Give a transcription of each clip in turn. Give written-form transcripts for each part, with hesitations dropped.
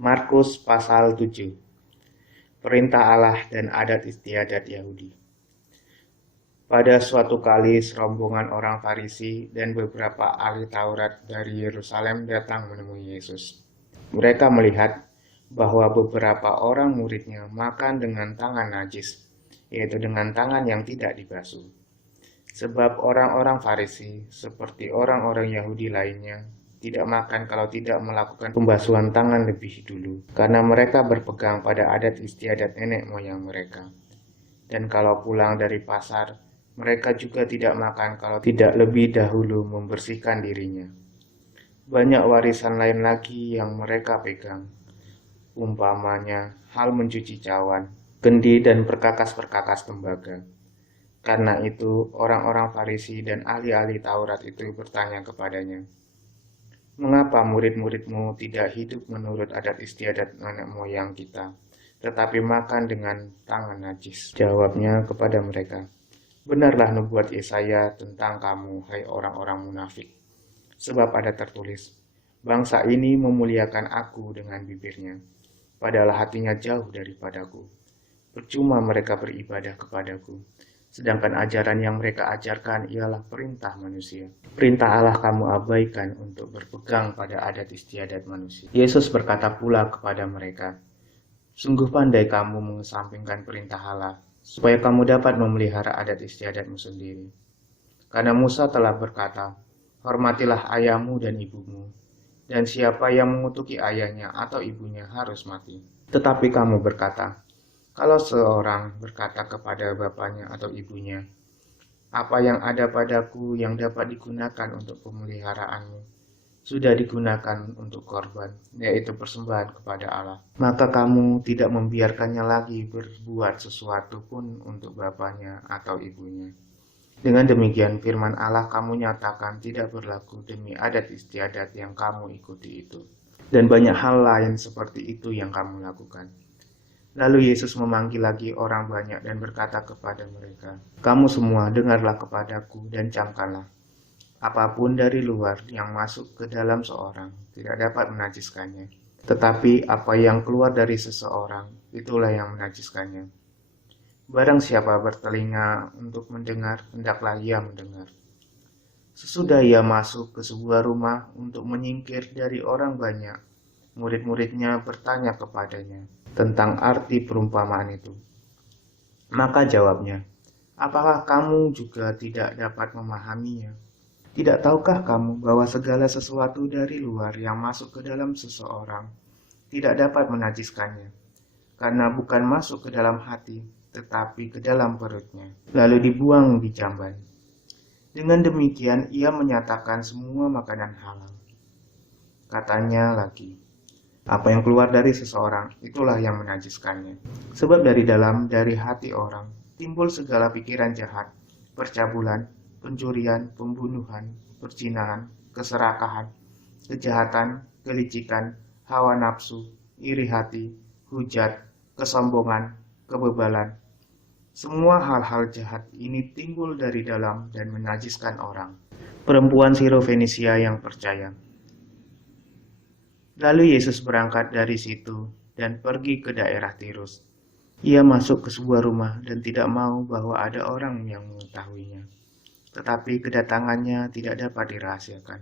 Markus pasal 7. Perintah Allah dan adat istiadat Yahudi. Pada suatu kali serombongan orang Farisi dan beberapa ahli Taurat dari Yerusalem datang menemui Yesus. Mereka melihat bahwa beberapa orang muridnya makan dengan tangan najis, yaitu dengan tangan yang tidak dibasuh. Sebab orang-orang Farisi, seperti orang-orang Yahudi lainnya, tidak makan kalau tidak melakukan pembasuhan tangan lebih dulu, karena mereka berpegang pada adat istiadat nenek moyang mereka. Dan kalau pulang dari pasar, mereka juga tidak makan kalau tidak lebih dahulu membersihkan dirinya. Banyak warisan lain lagi yang mereka pegang, umpamanya hal mencuci cawan, kendi dan perkakas-perkakas tembaga. Karena itu, orang-orang Farisi dan ahli-ahli Taurat itu bertanya kepadanya, "Mengapa murid-muridmu tidak hidup menurut adat istiadat nenek moyang kita, tetapi makan dengan tangan najis?" Jawabnya kepada mereka, "Benarlah nubuat Yesaya tentang kamu, hai orang-orang munafik. Sebab ada tertulis, bangsa ini memuliakan aku dengan bibirnya, padahal hatinya jauh daripadaku. Percuma mereka beribadah kepadaku, sedangkan ajaran yang mereka ajarkan ialah perintah manusia. Perintah Allah kamu abaikan untuk berpegang pada adat istiadat manusia." Yesus berkata pula kepada mereka, "Sungguh pandai kamu mengesampingkan perintah Allah, supaya kamu dapat memelihara adat istiadatmu sendiri. Karena Musa telah berkata, hormatilah ayahmu dan ibumu, dan siapa yang mengutuki ayahnya atau ibunya harus mati. Tetapi kamu berkata, kalau seorang berkata kepada bapaknya atau ibunya, apa yang ada padaku yang dapat digunakan untuk pemeliharaanmu, sudah digunakan untuk korban, yaitu persembahan kepada Allah. Maka kamu tidak membiarkannya lagi berbuat sesuatu pun untuk bapaknya atau ibunya. Dengan demikian firman Allah kamu nyatakan tidak berlaku demi adat istiadat yang kamu ikuti itu. Dan banyak hal lain seperti itu yang kamu lakukan. Lalu Yesus memanggil lagi orang banyak dan berkata kepada mereka, "Kamu semua dengarlah kepadaku dan camkanlah. Apapun dari luar yang masuk ke dalam seorang tidak dapat menajiskannya. Tetapi apa yang keluar dari seseorang, itulah yang menajiskannya. Barang siapa bertelinga untuk mendengar, hendaklah ia mendengar." Sesudah ia masuk ke sebuah rumah untuk menyingkir dari orang banyak, murid-muridnya bertanya kepadanya tentang arti perumpamaan itu. Maka jawabnya, "Apakah kamu juga tidak dapat memahaminya? Tidak tahukah kamu bahwa segala sesuatu dari luar yang masuk ke dalam seseorang tidak dapat menajiskannya, karena bukan masuk ke dalam hati, tetapi ke dalam perutnya, lalu dibuang di jamban. Dengan demikian ia menyatakan semua makanan halal." Katanya lagi, apa yang keluar dari seseorang, itulah yang menajiskannya. Sebab dari dalam, dari hati orang, timbul segala pikiran jahat, percabulan, pencurian, pembunuhan, perzinahan, keserakahan, kejahatan, kelicikan, hawa nafsu, iri hati, hujat, kesombongan, kebebalan. Semua hal-hal jahat ini timbul dari dalam dan menajiskan orang. Perempuan Sirofenisia yang percaya. Lalu Yesus berangkat dari situ dan pergi ke daerah Tirus. Ia masuk ke sebuah rumah dan tidak mau bahwa ada orang yang mengetahuinya. Tetapi kedatangannya tidak dapat dirahasiakan.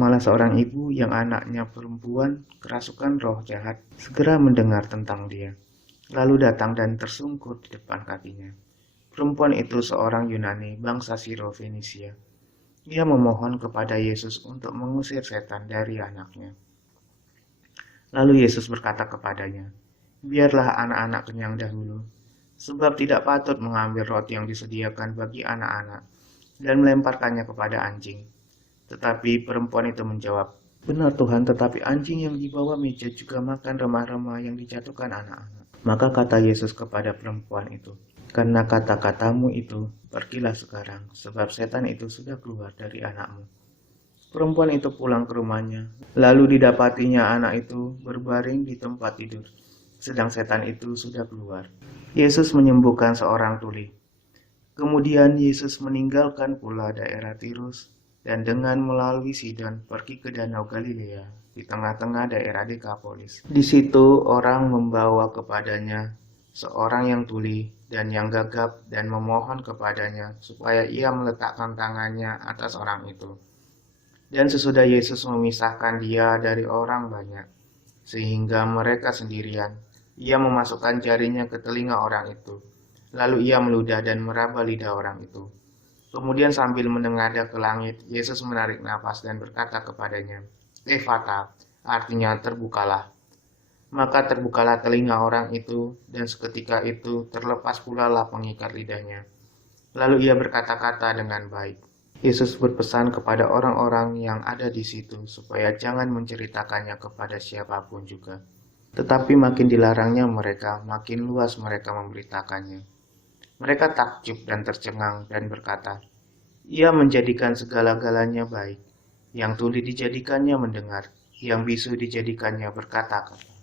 Malah seorang ibu yang anaknya perempuan kerasukan roh jahat segera mendengar tentang dia, lalu datang dan tersungkur di depan kakinya. Perempuan itu seorang Yunani bangsa Sirofenisia. Ia memohon kepada Yesus untuk mengusir setan dari anaknya. Lalu Yesus berkata kepadanya, "Biarlah anak-anak kenyang dahulu, sebab tidak patut mengambil roti yang disediakan bagi anak-anak dan melemparkannya kepada anjing." Tetapi perempuan itu menjawab, "Benar Tuhan, tetapi anjing yang di bawah meja juga makan remah-remah yang dijatuhkan anak-anak." Maka kata Yesus kepada perempuan itu, "Karena kata-katamu itu, pergilah sekarang, sebab setan itu sudah keluar dari anakmu." Perempuan itu pulang ke rumahnya, lalu didapatinya anak itu berbaring di tempat tidur, sedang setan itu sudah keluar. Yesus menyembuhkan seorang tuli. Kemudian Yesus meninggalkan pula daerah Tirus dan dengan melalui Sidon pergi ke Danau Galilea. di tengah-tengah daerah Dekapolis. Di situ orang membawa kepadanya seorang yang tuli dan yang gagap dan memohon kepadanya supaya ia meletakkan tangannya atas orang itu. Dan sesudah Yesus memisahkan dia dari orang banyak, sehingga mereka sendirian, ia memasukkan jarinya ke telinga orang itu. Lalu ia meludah dan meraba lidah orang itu. Kemudian sambil menengadah ke langit, Yesus menarik nafas dan berkata kepadanya, Efata, artinya terbukalah. Maka terbukalah telinga orang itu, dan seketika itu terlepas pula lah pengikat lidahnya. Lalu ia berkata-kata dengan baik. Yesus berpesan kepada orang-orang yang ada di situ supaya jangan menceritakannya kepada siapapun juga. Tetapi makin dilarangnya mereka, makin luas mereka memberitakannya. Mereka takjub dan tercengang dan berkata, Ia menjadikan segala-galanya baik. Yang tuli dijadikannya mendengar, yang bisu dijadikannya berkata-kata.